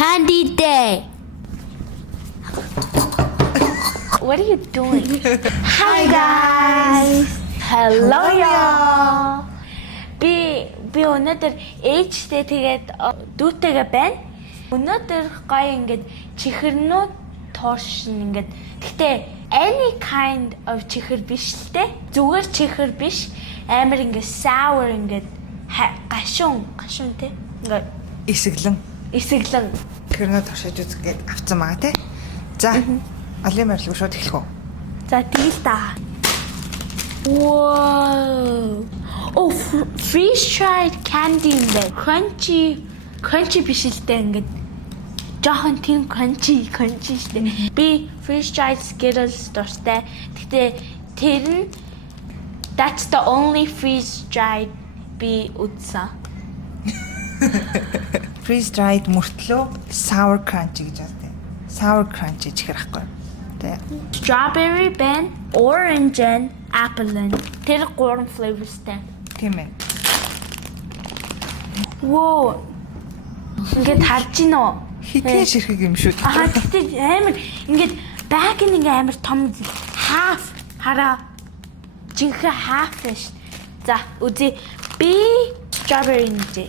candy day. What are you doing? Hi guys. Hello y'all. Би өнөөдөр ээжтэй тэгээд дүүтэйгээ байна. Өнөөдөр гоё ингээд чихэрнүүд туушин ингээд гэхдээ any kind of чихэр биш л те. Зүгээр чихэр биш. Амар ингээд sour ингээд гашуун те. Ингээд Исэглэн. Чихэрнүүд туршиж үзгээд авцсан байгаа те. За. Алын барилга шууд эхлэх үү? За тэгэл та. Whoa. Oh, freeze-dried candy ингээд crunchy биш л дээ ингээд жоохон тийм crunchy штэ. Би freeze-dried Skittles дуртай. Гэтэ тэр нь that's the only freeze-dried би үзсэн. Freeze-dried мөртлөө sour crunchy гэж байна. Sour crunchy чихэр ахгүй. Тэ. Strawberry ben, orange and apple and тэр гурван flavors-тэй. Тийм ээ. Whoa. Ингээд харж гин үү? Хитгэн ширхэг юм шүү. Гэтэ амар ингээд баг нь ингээд амар том half хараа. Жинхэнэ half биш. За үзье. Би strawberry нэ.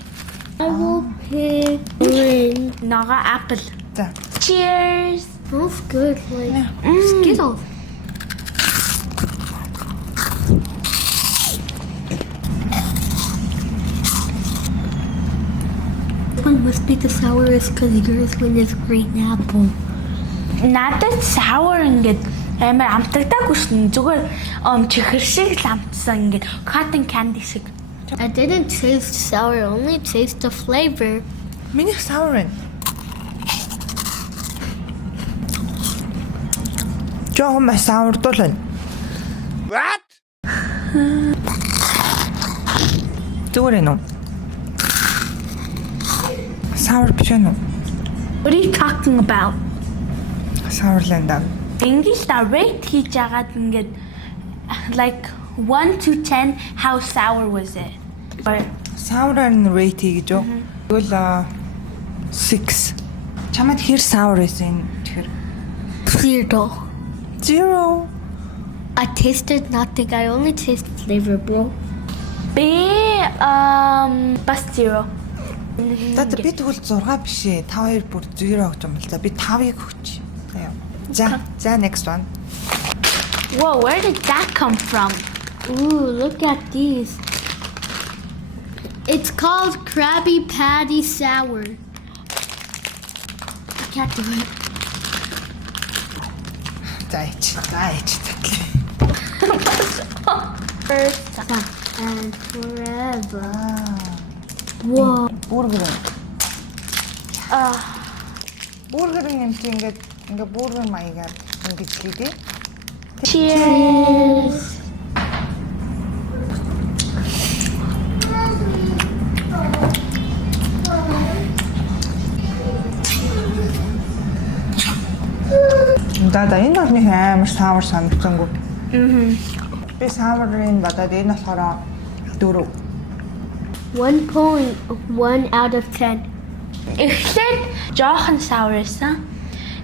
I will pick orange. Нага apple. За. Cheers. Smells good, like Skittles. One must be the sourest because yours one is green apple. Надад sour ингээд амар амтагдаагүй шин зүгээр чихэр шиг л амтсан ингээд cotton candy шиг. I didn't taste sour, only taste the flavor. Минийх sour байна. Жохон маш sour дуулна. What? Зүгээр нөө. Sour биш нөө. What are you talking about? Sour лэнда. English та rate хийж агаад ингээд like 1 to 10 how sour was it? Or Sour and rate гэж юу? Тэгвэл 6. Чамд хэр sour байсан тэгэхээр? 0. 0. I tasted nothing. I only tasted flavor, bro. B бас 0. Дад би тэгвэл 6 биш ээ. 5 2 бүр 0 өгч юм л да. Би 5-ыг өгч. За next one. Whoa, where did that come from? Ooh, look at these. It's called Krabby Patty Sour. I can't do it. Зайч. First And forever. Whoa. Бургер. uh Бургерын юм чи ингээд бургер маягаар ингэж хийдэ. cheers. Дада энэ орны амар sour санагдсангүй. Би sour-ын бадаад энэ болохоор 4. 1.1 out of 10. Эхлээд жоохон sour байсан.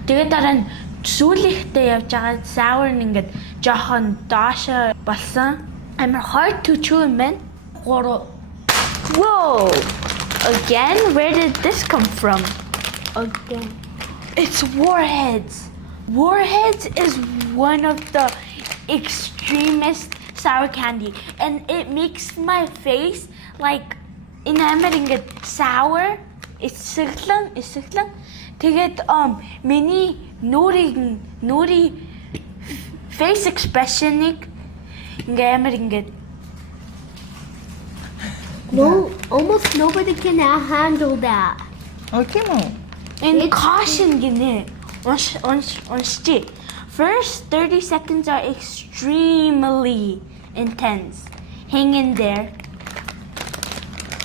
Тэгээд дараа нь сүүлийнхтэй явж байгаа sour нь ингээд жоохон доошо болсон. Амар hard to chew юм байна. 3. Whoa! Again? Where did this come from? Again. It's Warheads. Warheads is one of the extremest sour candy, and it makes my face like inaamering sour. It's sicklang. Тэгээд миний нүри face expression-ыг ингээд No, almost nobody can handle that. Okay mo. and caution gini. Once first 30 seconds are extremely intense. Hang in there.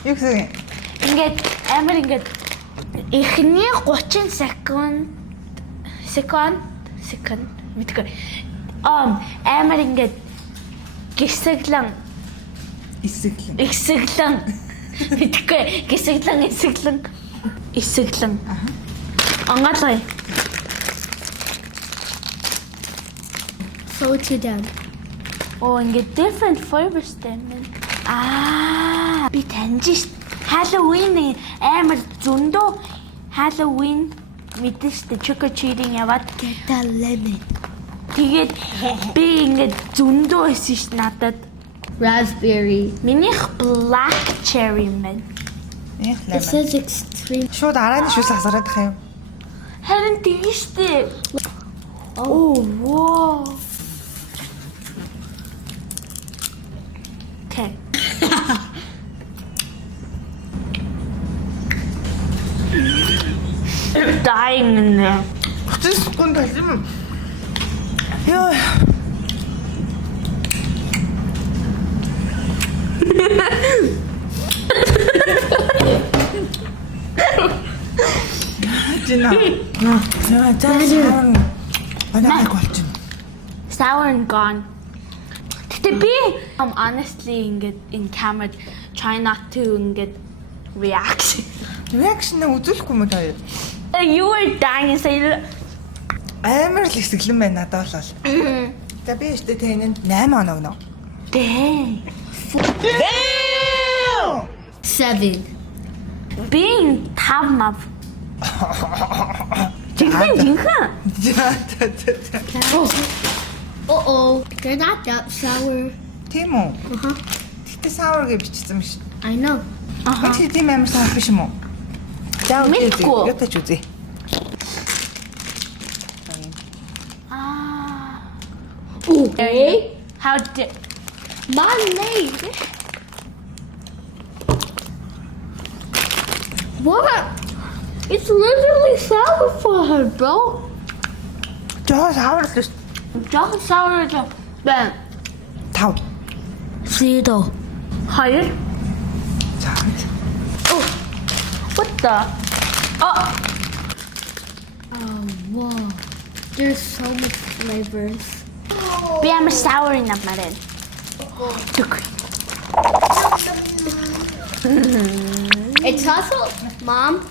Юу гэсэн? Ингээд амар ингээд эхний 30 секунд мэдгүй. Амар ингээд гисэглэн мэдгүй. Гисэглэн. Ангаалгая. Slow it down. Oh, ингээд different flavors тань. Би таньж ш. Halloween амар зөндөө Halloween мэдэн штэ trick or treating яваад Get that lemon. тэгээд би ингээд зөндөө байсан ш надад. Raspberry. Минийх black cherry man. Их It лаймаа. says extreme. Шууд арааны шүс хасараад тах юм. Харин тэгэн штэ. Oh, wow. Okay. Dying in there. 30 секунд байсан. Яа. Жина. Анаа голч. Sour and gone. Гэтэ би honestly ингээд in camera try not to ингээд react. Reaction үзүүлэхгүй юм даа. You were dying so you Амар л хэсэглэн байна надад болол. За би өштэй тэнэнд 8 оноо өгнө. dang. 7. Being tabmav. Jinхан. Uh-oh. They're not that sour. Тийм үү? Uh-huh. Гэтэ sour гэж бичсэн юм шиг. I know. Гэтэ тийм амар sour биш юм уу? За Мэдгүй. Ятач үзье. Okay. How did My leg. What? It's literally sour for her, bro. Жоо sour л шүү. John sour to Ben? 5. 0. Higher? За. What the? Oh, Oh, whoa. There's so much flavors. be I'm sour in my red. It's also, Mom.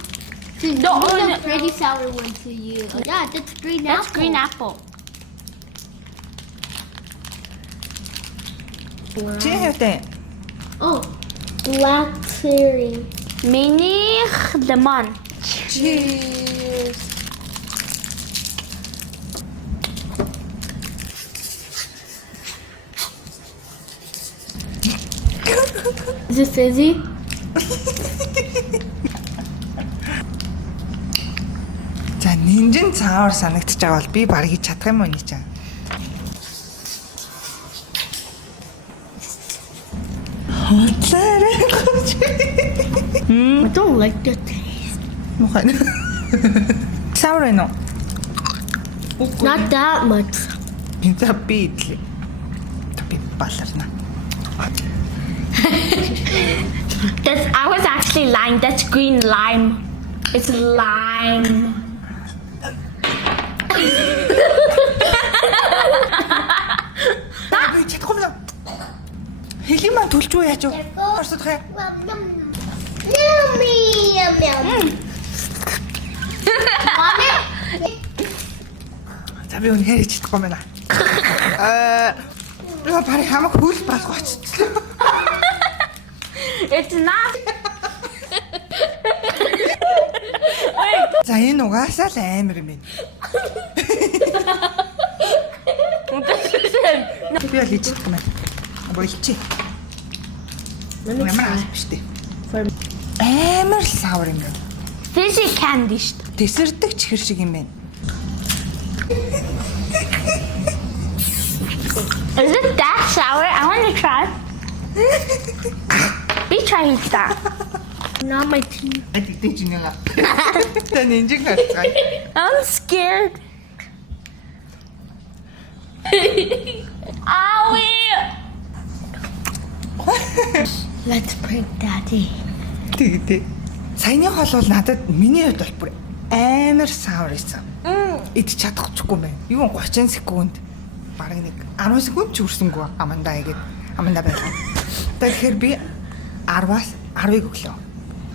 To No, no, no. the pretty sour one to you. Oh, yeah, that's green That's apple. green apple. Чи хэвтэй. Oh, black cherry. Mini lemon. Cheers. Is it fizzy? За нинжин цаавар санагдчих байгаа бол би баг хийж чадах юм уу нэ чам. I don't like the taste. Мухай. Sour ээ нөө. Not that much. За би идлээ. Би баларна. I was actually lying. That's green lime. It's lime. Би чадахгүй юм. Хэлийн маань төлж үү яаж вэ? Орсод хай. Yummy, yum, yum. За би үнэхээр хийж чадахгүй байна. Яа пари хамаг хөл балах очсон. It's not. За энэ угаасаа л амар юм байна. Би л хийж чадахгүй байна. Болчих. Let me Ямар try. биш дээ. Амар sour юм байна. Fizzy candy шүү дээ. Тэсэрдэг чихэр шиг юм байна. Is it that sour? I want to try. Be trying that. Not my teeth. Тэгтээ чи нэга. Тэ нинжиг харцгаа. I'm scared. Owie! Let's prank Daddy. Тэгтээ. Саяны хол бол надад миний хувьд бол бүр амар sour байсан. Идэж чадахгүй юм байна. Юу 30 секунд. Бараг нэг 10 секунд ч үрсэнгүй амандаа игээд амандаа байлаа. Тэгэхээр би 10-аас 10-ыг өглөө.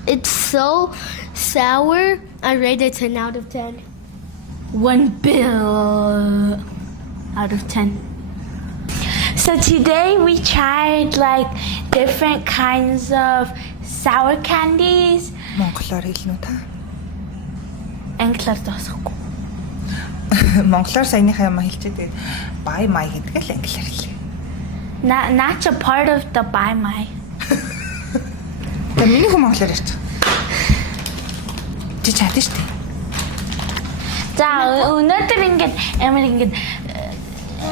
It's so sour I rate it 10 out of 10. 1 bill out of 10. So today we tried like different kinds of sour candies. Монголоор хэлнэ үү та? Англиар тасахгүй. Монголоор саяныхаа юм хэлчихээ тэгээд buy my гэдэг л англиар хэлээ. Not a part of the buy my. Тэгээд миний хүн монголоор ярьчих. Чи чадсан шүү дээ. За өнөөдөр ингээд амар ингээд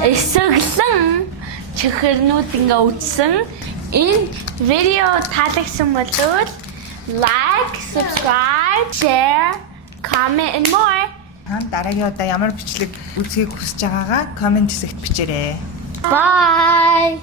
эсэглэн чихэрнүүд ингээ үтсэн энэ видео таалагдсан бол like, subscribe, share, comment and more. Дараагийн удаа ямар бичлэг үзхийг хүсэж байгаагаа комент хэсэгт бичээрэй. Bye.